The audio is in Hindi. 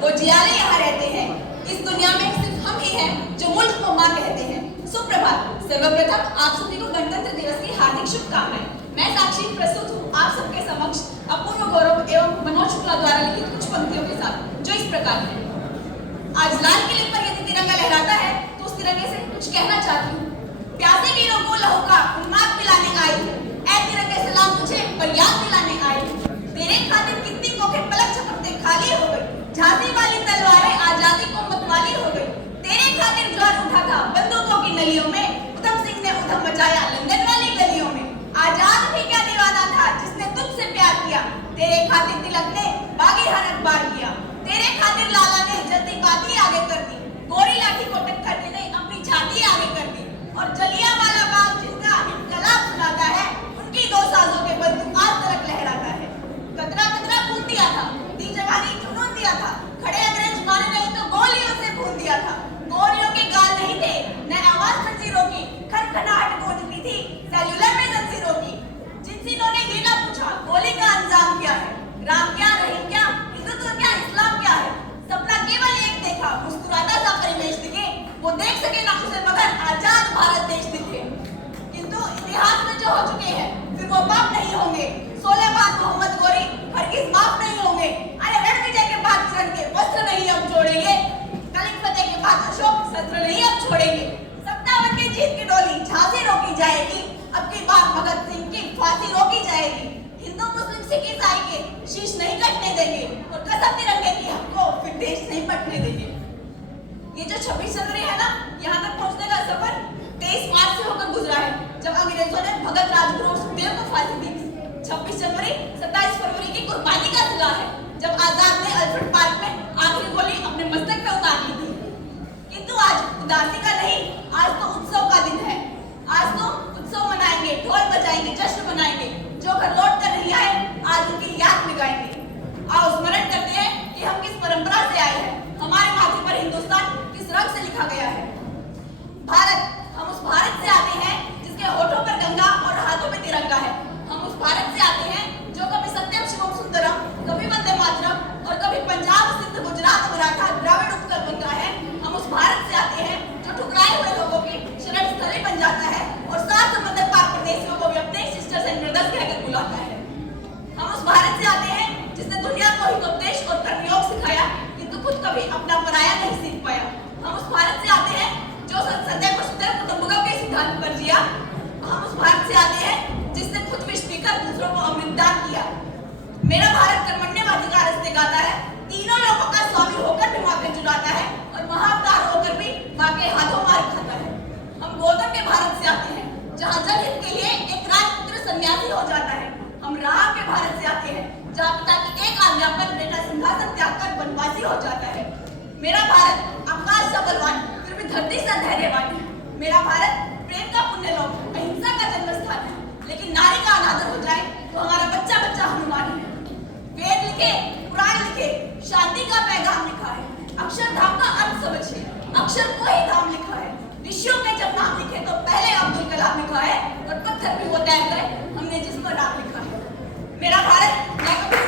वो जियाले यहाँ रहते हैं। इस दुनिया में सिर्फ हम ही हैं जो मुल्क को माँ कहते हैं। सुप्रभात। सर्वप्रथम आप सभी को गणतंत्र दिवस की हार्दिक शुभकामनाएं। मैं साक्षी प्रस्तुत हूँ आप सबके समक्ष अपूर्व गौरव एवं मनोज शुक्ला द्वारा लिखित कुछ पंक्तियों के साथ, जो इस प्रकार है। आज लाल किले पर यदि तिरंगा लहराता है तो उस तिरंगे से कुछ कहना चाहती हूँ। प्यासे वीरों को लहू का उन्माद पिलाने आई, ऐ तिरंगे सलाम तुझे पर याद दिलाने आई। तेरे खातिर कितनी कोखे पलक झपकते खाली हो गई, झांसी वाली तलवारें आजादी को मतवाली हो गई। तेरे खातिर ज्वार उठा था बंदूकों की नलियों में, उधम सिंह ने उधम मचाया लंदन वाली गलियों में। आजाद भी क्या दीवाना था जिसने तुझसे प्यार किया, तेरे खातिर तिलक ने बागी हर अखबार किया। तेरे खातिर लाला ने जल्दी बाती आगे कर दी, गोरी लाठी को टक्कर देने अपनी छाती आगे कर दी। और जलियांवाला बाग जिसका इनकलाब सुनाता है, उनकी 2 साजों के बंदूक आज तक लहराता है। कतरा कतरा खून दिया था, दी जवानी जुनून दिया था, खड़े अंग्रेज माने नहीं तो गोलियों से भून दिया था। गोलियों के गाल नहीं थे न आवाज जंजीरों की, खनखनाहट गूंजती थी सेल्यूलर में जंजीरों की। जिनसिनों ने ये ना पूछा गोली का अंजाम क्या है, राम क्या रहीम क्या हिंदुत्व क्या इस्लाम क्या है। सपना केवल एक देखा, मुस्कुराता सा परिवेश दिखे, वो देख सके ना उसे मगर आजाद भारत देश दिखे। किंतु इतिहास में जो हो चुके हैं फिर वो माफ नहीं होंगे। 16 बाद मोहम्मद गोरी हरगिज माफ नहीं होंगे। अरे रण विजय के बाद किरण के वस्त्र नहीं अब जोड़ेंगे, कलिंग फतेह के बाद अशोक शस्त्र नहीं अब छोड़ेंगे। 57 की जीत की डोली झांसी रोकी जाएगी, अब की बार भगत सिंह की फांसी रोकी जाएगी। हिंदू मुस्लिम सिख ईसाई के शीश नहीं कटने देंगे, और कसम तिरंगे की हमको फिर देश नहीं पटने देंगे। ये जो 26 जनवरी है ना, यहाँ तक पहुँचने का सफर 23 मार्च से होकर गुजरा है, जब अंग्रेजों ने भगत राजगुरु और सुखदेव को फांसी दी थी। 26 जनवरी 27 फरवरी की कुर्बानी का सिला है, जब आजाद ने अल्फ्रेड पार्क में आखिरी गोली अपने मस्तक पे उतार ली थी। किंतु आज उदासी का नहीं, आज तो उत्सव का दिन है। आज तो उत्सव मनाएंगे, ढोल बजाएंगे, जश्न मनाएंगे। जो घर लौट कर नहीं आए आज उनकी याद निगाहेंगे। आओ स्मरण करते हैं कि हम किस परंपरा से आए हैं, हमारे माथे पर हिंदुस्तान किस रंग से लिखा गया है। भारत, हम उस भारत से आते हैं जिसके होठों पर गंगा और हाथों में तिरंगा है। हम उस भारत से आते हैं जो कभी सत्यम शिवम सुंदरम, कभी वंदे मातरम और कभी पंजाब सिंध गुजरात मराठा द्राविड़ उत्कल बनता है। हम उस भारत से आते हैं जो ठुकराए हुए लोगों की शरण स्थली बन जाता है और 7 समंदर पार परदेशियों को भी अपने सिस्टर्स एंड ब्रदर्स कहकर बुलाता है। हम उस भारत से आते हैं जिसने दुनिया को हितोपदेश और कर्मयोग सिखाया, किंतु खुद कभी अपना पराया नहीं सीख पाया। हम उस भारत से आते हैं जो सदैव वसुधैव कुटुंबकम के सिद्धांत पर जिया। हम उस भारत से आते हैं जिसने खुद विष पीकर दूसरों को अमृत दान किया। मेरा भारत कर्मण्यवाधिकार से गाता है, तीनों लोगों का स्वामी होकर भी माँ पे जुड़ाता है और महाअवतार होकर भी माँ के हाथों मार खाता है। हम गौतम के भारत से आते हैं जहाँ जनहित के लिए एक राजपुत्र सन्यासी हो जाता है। हम राम के भारत से आते हैं जहाँ पिता की एक आज्ञा पर बेटा सिंहासन त्याग कर वनवासी हो जाता है। मेरा भारत आकाश सा बलवान फिर भी धरती सा धैर्यवान है। मेरा भारत प्रेम का पुण्य लोक, अहिंसा का जन्म स्थान है। लेकिन नारी का अनादर हो जाए तो हमारा बच्चा बच्चा हनुमान है। वेद लिखे, पुराण लिखे, शांति का पैगाम लिखा है। अक्षरधाम का अर्थ समझिए, अक्षर को ही धाम लिखा है। ऋषियों के जब नाम लिखे तो पहले अब्दुल कलाम लिखा है, और पत्थर भी वो तैर गए हमने जिसको नाम लिखा है। मेरा भारत मैं कभी